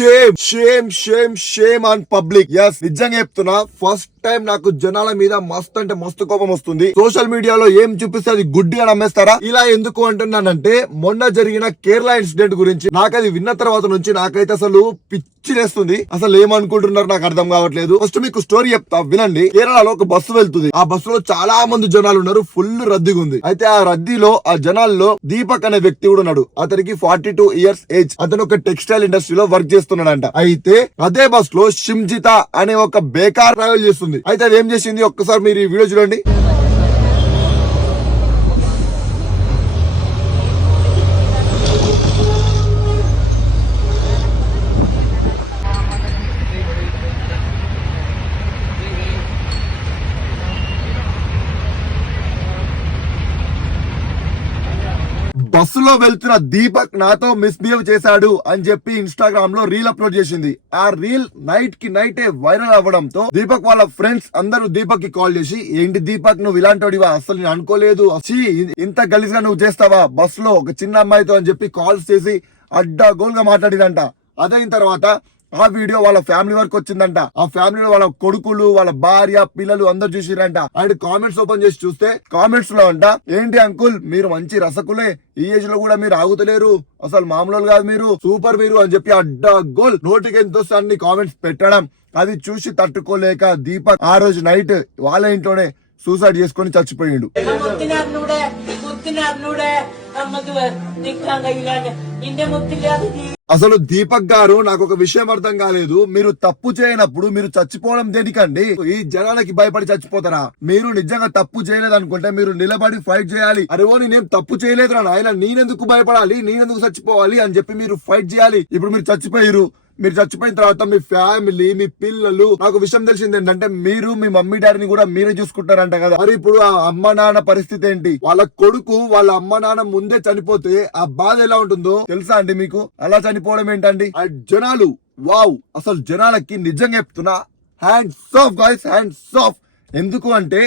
Shame shame shame shame on public. Yes, నిజంగా చెప్తున్నా, first time నాకు జనాల మీద మస్తు అంటే మస్తు కోపం వస్తుంది. సోషల్ మీడియాలో ఏం చూపిస్తే అది గుడ్డిగా నమ్మేస్తారా? ఇలా ఎందుకు అంటున్నానంటే, మొన్న జరిగిన కేరళ ఇన్సిడెంట్ గురించి నాకు అది విన్న తర్వాత నుంచి నాకైతే అసలు పిచ్చిలేస్తుంది. అసలు ఏమనుకుంటున్నారు నాకు అర్థం కావట్లేదు. ఫస్ట్ మీకు స్టోరీ చెప్తా, వినండి. కేరళలో ఒక బస్సు వెళ్తుంది. ఆ బస్సులో చాలా మంది జనాలు ఉన్నారు, ఫుల్ రద్దీగా ఉంది. అయితే ఆ రద్దీలో ఆ జనాల్లో దీపక్ అనే వ్యక్తి కూడా ఉన్నాడు. అతనికి 42 years ఏజ్. అతను ఒక టెక్స్టైల్ ఇండస్ట్రీలో వర్క్ చేస్తున్నాడంట. అయితే అదే బస్ లో షిమ్జిత అనే ఒక బేకార్ ట్రావెల్ చేస్తుంది. అయితే అది ఏం చేసింది ఒక్కసారి మీరు ఈ వీడియో చూడండి. బస్సులో వెళ్తున్న దీపక్ నాతో మిస్బిహేవ్ చేశాడు అని చెప్పి ఇన్స్టాగ్రామ్ లో రీల్ అప్లోడ్ చేసింది. ఆ రీల్ నైట్ కి నైటే వైరల్ అవ్వడంతో దీపక్ వాళ్ళ ఫ్రెండ్స్ అందరూ దీపక్ కి కాల్ చేసి, ఏంటి దీపక్ నువ్వు ఇలాంటివాడివా, అసలు నేను అనుకోలేదు, ఇంత గలీజ్ గా నువ్వు చేస్తావా బస్ లో ఒక చిన్న అమ్మాయితో అని చెప్పి కాల్స్ చేసి అడ్డగోలుగా మాట్లాడిదంట. అదైన తర్వాత ఆ వీడియో వాళ్ళ ఫ్యామిలీ వరకు వచ్చిందంట. ఆ ఫ్యామిలీలో వాళ్ళ కొడుకులు, వాళ్ళ భార్య, పిల్లలు అందరు చూసిరంట. అండ్ కామెంట్స్ ఓపెన్ చేసి చూస్తే కామెంట్స్ లో అంట, ఏంటి అంకుల్ మీరు మంచి రసకులే, ఈ ఏజ్ లో కూడా మీరు ఆగుతలేరు, అసలు మామూలు కాదు, మీరు సూపర్ మీరు అని చెప్పి అడ్డగోల్ నోటికి ఎంత వస్తే అన్ని కామెంట్స్ పెట్టడం. అది చూసి తట్టుకోలేక దీపక్ ఆ రోజు నైట్ వాళ్ళ ఇంట్లోనే సూసైడ్ చేసుకొని చచ్చిపోయిండు. అసలు దీపక్ గారు, నాకు ఒక విషయం అర్థం కాలేదు. మీరు తప్పు చేయనప్పుడు మీరు చచ్చిపోవడం దేనికండి? ఈ జనాలకి భయపడి చచ్చిపోతారా? మీరు నిజంగా తప్పు చేయలేదు అనుకుంటే మీరు నిలబడి ఫైట్ చేయాలి. అరే ఓ నేనేం తప్పు చేయలేదురా నాయన, నేనెందుకు భయపడాలి, నేనెందుకు చచ్చిపోవాలి అని చెప్పి మీరు ఫైట్ చేయాలి. ఇప్పుడు మీరు చచ్చిపోయారు. మీరు చచ్చిపోయిన తర్వాత మీ ఫ్యామిలీ, మీ పిల్లలు, నాకు విషయం తెలిసింది ఏంటంటే మీరు మీ మమ్మీ డాడీని కూడా మీరే చూసుకుంటారంట కదా. మరి ఇప్పుడు ఆ అమ్మ నాన్న పరిస్థితి ఏంటి? వాళ్ళ కొడుకు వాళ్ళ అమ్మ నాన్న ముందే చనిపోతే ఆ బాధ ఎలా ఉంటుందో తెలుసా అండి మీకు? అలా చనిపోవడం ఏంటండి? ఆ జనాలు, వావ్, అసలు జనాలకి నిజంగా చెప్తున్నా hands of guys, hands of. ఎందుకు అంటే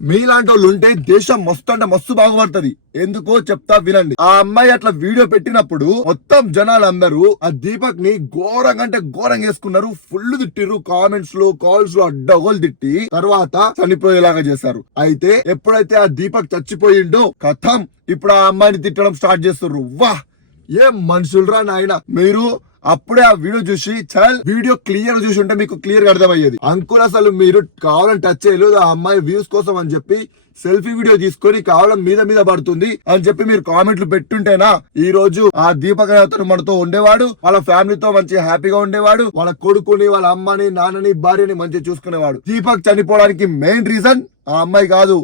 మీలాంటి వాళ్ళు ఉంటే దేశం మస్తు అంటే మస్తు బాగుపడుతుంది. ఎందుకో చెప్తా వినండి. ఆ అమ్మాయి అట్లా వీడియో పెట్టినప్పుడు మొత్తం జనాలు అందరూ ఆ దీపక్ ని ఘోరంగా అంటే ఘోరంగా వేసుకున్నారు. ఫుల్ తిట్టిరు, కామెంట్స్ లో కాల్స్ లో అడ్డగోలు తిట్టి తర్వాత చనిపోయేలాగా చేశారు. అయితే ఎప్పుడైతే ఆ దీపక్ చచ్చిపోయిండో కథం, ఇప్పుడు ఆ అమ్మాయిని తిట్టడం స్టార్ట్ చేస్తారు. వాహ్, ఏం మనుషులరా నాయన మీరు. అప్పుడే ఆ వీడియో చూసి వీడియో క్లియర్ చూసి ఉంటే మీకు క్లియర్ గా అర్థమయ్యేది. అంకుల్ అసలు మీరు కావాలని టచ్ చేయలేదు, ఆ అమ్మాయి వ్యూస్ కోసం అని చెప్పి సెల్ఫీ వీడియో తీసుకొని కావడం మీద మీద పడుతుంది అని చెప్పి మీరు కామెంట్లు పెట్టుంటేనా ఈ రోజు ఆ దీపక్ అతను మనతో ఉండేవాడు, వాళ్ళ ఫ్యామిలీతో మంచి హ్యాపీగా ఉండేవాడు, వాళ్ళ కొడుకుని, వాళ్ళ అమ్మని, నాన్నని, భార్యని మంచిగా చూసుకునేవాడు. దీపక్ చనిపోవడానికి మెయిన్ రీజన్ ఆ అమ్మాయి కాదు,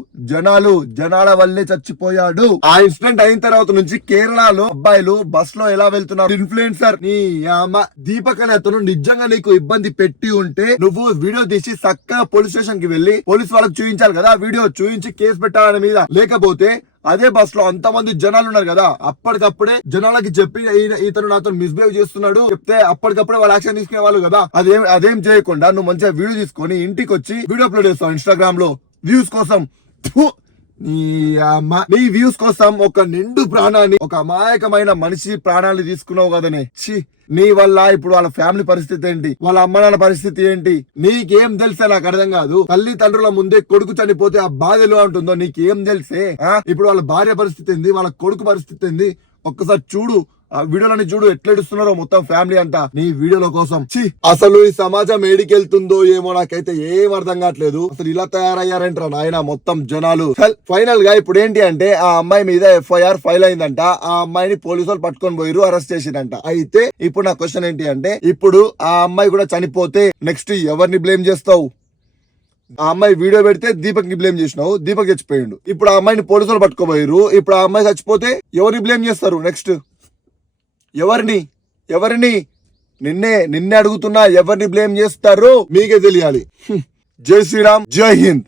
జనాల వల్లే చచ్చిపోయాడు. ఆ ఇన్సిడెంట్ అయిన తర్వాత నుంచి కేరళలో అబ్బాయిలు బస్ లో ఎలా వెళ్తున్నారు, ఇన్ఫ్లుయెన్సర్ నీ అమ్మ దీపక్ అనే అతను నిజంగా నీకు ఇబ్బంది పెట్టి ఉంటే నువ్వు వీడియో తీసి చక్కగా పోలీస్ స్టేషన్ కి వెళ్లి పోలీస్ వాళ్ళకి చూపించాలి కదా. వీడియో చూపించి కేసు పెట్టాలని మీద. లేకపోతే అదే బస్ లో అంతమంది జనాలు ఉన్నారు కదా, అప్పటికప్పుడే జనాలకి చెప్పి ఇతను నాతో మిస్బిహేవ్ చేస్తున్నాడు చెప్తే అప్పటికప్పుడే వాళ్ళు యాక్షన్ తీసుకునే వాళ్ళు కదా. అదేం చేయకుండా నువ్వు మంచిగా వీడియో తీసుకొని ఇంటికి వచ్చి వీడియో అప్లోడ్ చేస్తావు ఇన్స్టాగ్రామ్ లో వ్యూస్ కోసం. నీ వ్యూస్ కోసం ఒక నిండు ప్రాణాన్ని, ఒక అమాయకమైన మనిషి ప్రాణాన్ని తీసుకున్నావు కదనే. నీ వల్ల ఇప్పుడు వాళ్ళ ఫ్యామిలీ పరిస్థితి ఏంటి, వాళ్ళ అమ్మ నాన్న పరిస్థితి ఏంటి, నీకేం తెలిసే? నాకు అర్థం కాదు. తల్లిదండ్రుల ముందే కొడుకు చనిపోతే ఆ బాధ ఎలా ఉంటుందో నీకేం తెలిసే? ఇప్పుడు వాళ్ళ భార్య పరిస్థితి ఏంది, వాళ్ళ కొడుకు పరిస్థితి ఏంది? ఒక్కసారి చూడు, ఆ వీడియోలని చూడు ఎట్లా ఏడుస్తున్నారో మొత్తం ఫ్యామిలీ అంతా నీ వీడియోల కోసం. అసలు ఈ సమాజం ఏడికెళ్తుందో ఏమో నాకైతే ఏం అర్థం కావట్లేదు. అసలు ఇలా తయారయ్యారంటారా నాయన మొత్తం జనాలు. ఫైనల్ గా ఇప్పుడు ఏంటి అంటే ఆ అమ్మాయి మీద FIR ఫైల్ అయిందంట. ఆ అమ్మాయిని పోలీసు వాళ్ళు పట్టుకొని పోయిరు, అరెస్ట్ చేసిరంట. అయితే ఇప్పుడు నా క్వశ్చన్ ఏంటి అంటే, ఇప్పుడు ఆ అమ్మాయి కూడా చనిపోతే నెక్స్ట్ ఎవరిని బ్లేమ్ చేస్తావు? ఆ అమ్మాయి వీడియో పెడితే దీపక్ ని బ్లేమ్ చేసినావు, దీపక్ చచ్చిపోయిండు. ఇప్పుడు ఆ అమ్మాయిని పోలీసు వాళ్ళు పట్టుకోబోయారు. ఇప్పుడు ఆ అమ్మాయి చచ్చిపోతే ఎవరిని బ్లేమ్ చేస్తారు నెక్స్ట్? ఎవరిని నిన్నే అడుగుతున్నా, ఎవరిని బ్లేమ్ చేస్తారో మీకే తెలియాలి. జై శ్రీరామ్, జై హింద్.